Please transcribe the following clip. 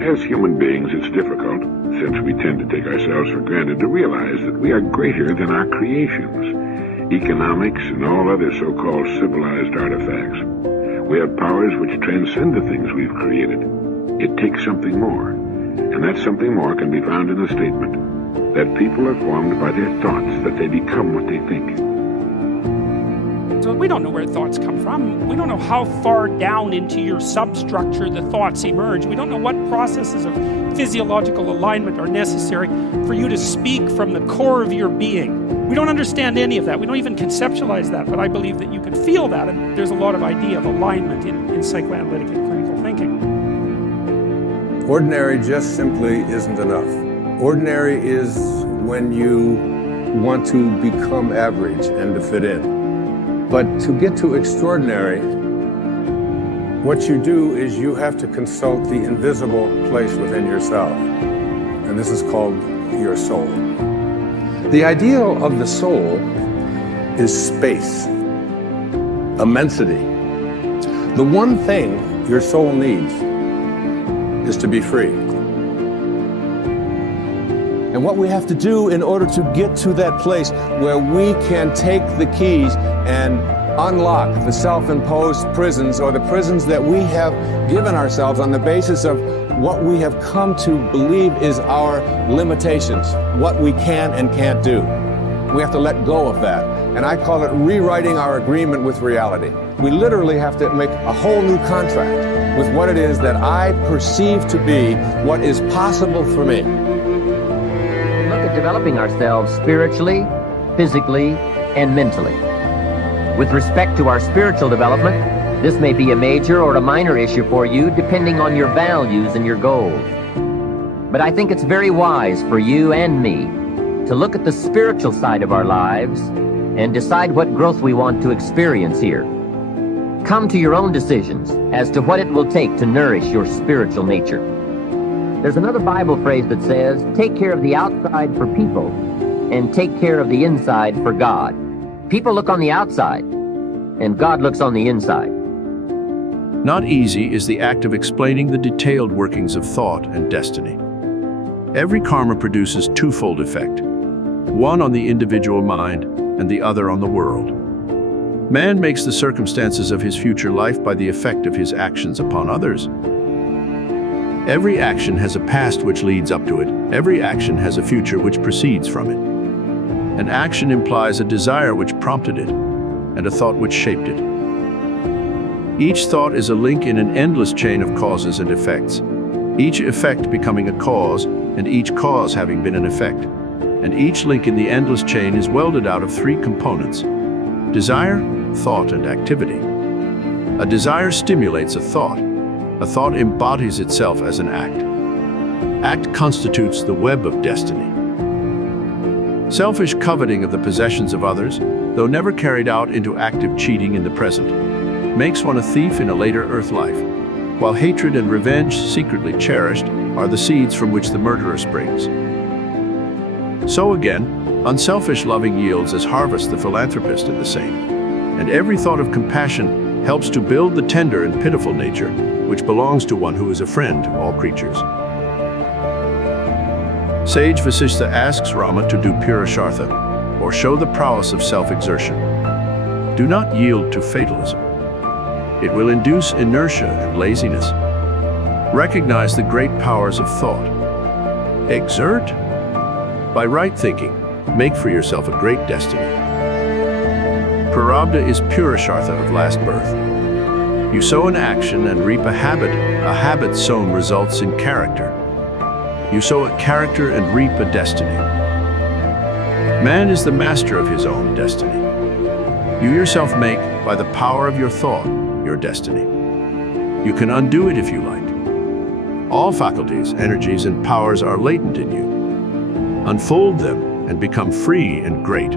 As human beings, it's difficult, since we tend to take ourselves for granted, to realize that we are greater than our creations, economics, and all other so-called civilized artifacts. We have powers which transcend the things we've created. It takes something more, and that something more can be found in the statement that people are formed by their thoughts, that they become what they think. So we don't know where thoughts come from. We don't know how far down into your substructure the thoughts emerge. We don't know what processes of physiological alignment are necessary for you to speak from the core of your being. We don't understand any of that. We don't even conceptualize that, but I believe that you can feel that, and there's a lot of idea of alignment in psychoanalytic and clinical thinking. Ordinary just simply isn't enough. Ordinary is when you want to become average and to fit in. But to get to extraordinary, what you do is you have to consult the invisible place within yourself. And this is called your soul. The ideal of the soul is space, immensity. The one thing your soul needs is to be free. And what we have to do in order to get to that place where we can take the keys and unlock the self-imposed prisons, or the prisons that we have given ourselves on the basis of what we have come to believe is our limitations, what we can and can't do. We have to let go of that. And I call it rewriting our agreement with reality. We literally have to make a whole new contract with what it is that I perceive to be what is possible for me. Look at developing ourselves spiritually, physically, and mentally. With respect to our spiritual development, this may be a major or a minor issue for you depending on your values and your goals. But I think it's very wise for you and me to look at the spiritual side of our lives and decide what growth we want to experience here. Come to your own decisions as to what it will take to nourish your spiritual nature. There's another Bible phrase that says, take care of the outside for people and take care of the inside for God. People look on the outside, and God looks on the inside. Not easy is the act of explaining the detailed workings of thought and destiny. Every karma produces twofold effect, one on the individual mind and the other on the world. Man makes the circumstances of his future life by the effect of his actions upon others. Every action has a past which leads up to it. Every action has a future which proceeds from it. An action implies a desire which prompted it, and a thought which shaped it. Each thought is a link in an endless chain of causes and effects, each effect becoming a cause, and each cause having been an effect. And each link in the endless chain is welded out of three components: desire, thought, and activity. A desire stimulates a thought. A thought embodies itself as an act. Act constitutes the web of destiny. Selfish coveting of the possessions of others, though never carried out into active cheating in the present, makes one a thief in a later earth life, while hatred and revenge, secretly cherished, are the seeds from which the murderer springs. So again, unselfish loving yields as harvest the philanthropist in the same, and every thought of compassion helps to build the tender and pitiful nature which belongs to one who is a friend to all creatures. Sage Vasishtha asks Rama to do Purushartha, or show the prowess of self-exertion. Do not yield to fatalism. It will induce inertia and laziness. Recognize the great powers of thought. Exert. By right thinking, make for yourself a great destiny. Prarabdha is Purushartha of last birth. You sow an action and reap a habit. A habit sown results in character. You sow a character and reap a destiny. Man is the master of his own destiny. You yourself make, by the power of your thought, your destiny. You can undo it if you like. All faculties, energies, and powers are latent in you. Unfold them and become free and great.